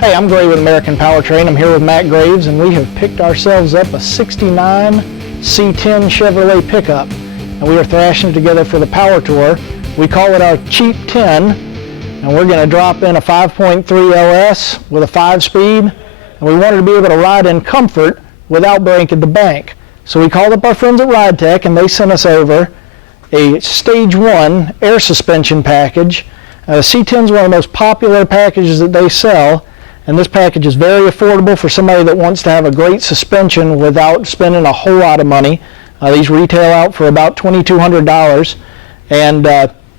Hey, I'm Gray with American Powertrain. I'm here with Matt Graves, and we have picked ourselves up a 69 C10 Chevrolet pickup. And we are thrashing it together for the power tour. We call it our cheap 10, and we're going to drop in a 5.3 LS with a 5-speed, and we wanted to be able to ride in comfort without breaking the bank. So we called up our friends at Ridetech, and they sent us over a Stage 1 air suspension package. The C10 is one of the most popular packages that they sell, and this package is very affordable for somebody that wants to have a great suspension without spending a whole lot of money. These retail out for about $2,200, and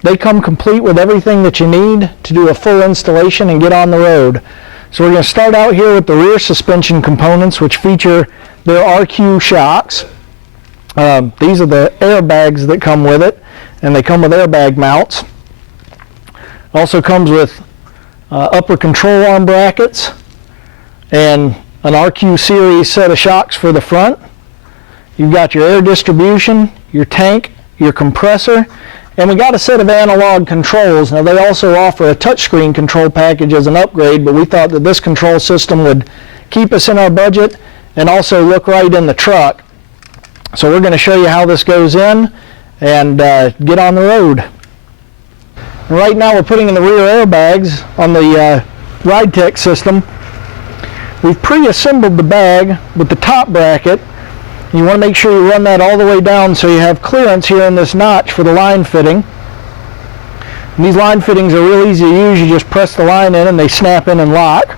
they come complete with everything that you need to do a full installation and get on the road. So we're going to start out here with the rear suspension components, which feature their RQ shocks. These are the airbags that come with it, and they come with airbag mounts. Also comes with upper control arm brackets and an RQ series set of shocks for the front. You've got your air distribution, your tank, your compressor, and we got a set of analog controls. Now they also offer a touchscreen control package as an upgrade, but we thought that this control system would keep us in our budget and also look right in the truck. So we're going to show you how this goes in and get on the road. And right now we're putting in the rear airbags on the Ridetech system. We've pre-assembled the bag with the top bracket. You want to make sure you run that all the way down so you have clearance here in this notch for the line fitting. And these line fittings are real easy to use. You just press the line in and they snap in and lock.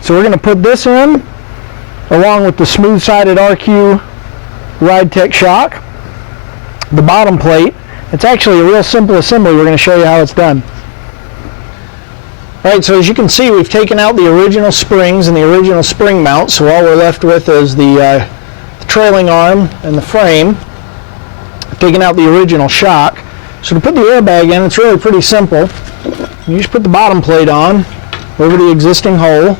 So we're going to put this in along with the smooth-sided RQ Ridetech shock, the bottom plate. It's actually a real simple assembly. We're going to show you how it's done. Alright, so as you can see, we've taken out the original springs and the original spring mount, so all we're left with is the trailing arm and the frame. Taking out the original shock. So to put the airbag in, it's really pretty simple. You just put the bottom plate on over the existing hole.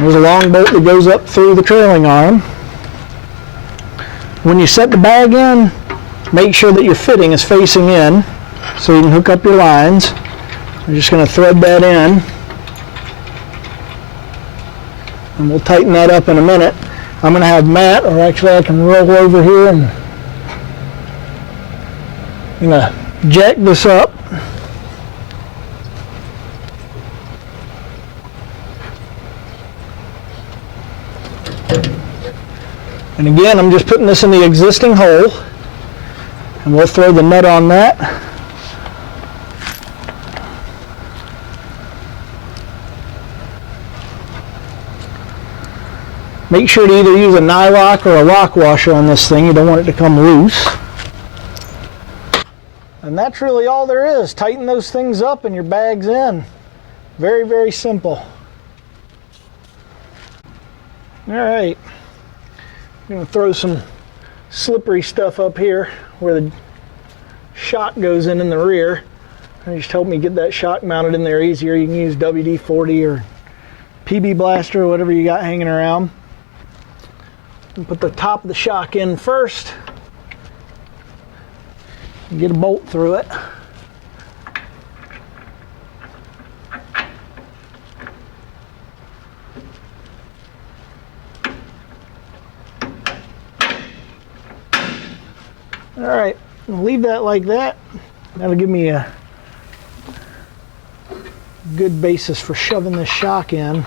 There's a long bolt that goes up through the trailing arm. When you set the bag in, make sure that your fitting is facing in so you can hook up your lines. We're just going to thread that in, and we'll tighten that up in a minute. I'm going to have Matt, or actually I can roll over here and I'm going to jack this up. And again, I'm just putting this in the existing hole, and we'll throw the nut on that. Make sure to either use a nylock or a lock washer on this thing. You don't want it to come loose. And that's really all there is. Tighten those things up and your bag's in. Very, very simple. All right. I'm going to throw some slippery stuff up here where the shock goes in the rear. And just help me get that shock mounted in there easier. You can use WD-40 or PB Blaster or whatever you got hanging around. And put the top of the shock in first. And get a bolt through it. All right, I'll leave that like that. That'll give me a good basis for shoving this shock in.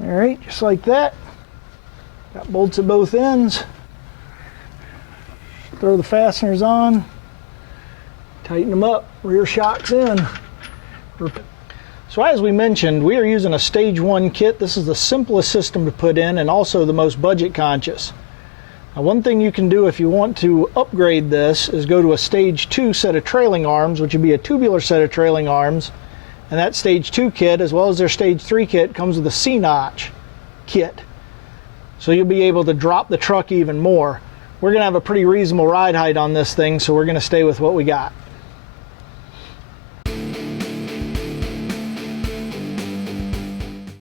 All right, just like that. Got bolts at both ends. Throw the fasteners on. Tighten them up. Rear shock's in. So as we mentioned, we are using a Stage 1 kit. This is the simplest system to put in and also the most budget conscious. Now, one thing you can do if you want to upgrade this is go to a Stage 2 set of trailing arms, which would be a tubular set of trailing arms. And that Stage 2 kit, as well as their Stage 3 kit, comes with a C-notch kit. So you'll be able to drop the truck even more. We're going to have a pretty reasonable ride height on this thing, so we're going to stay with what we got.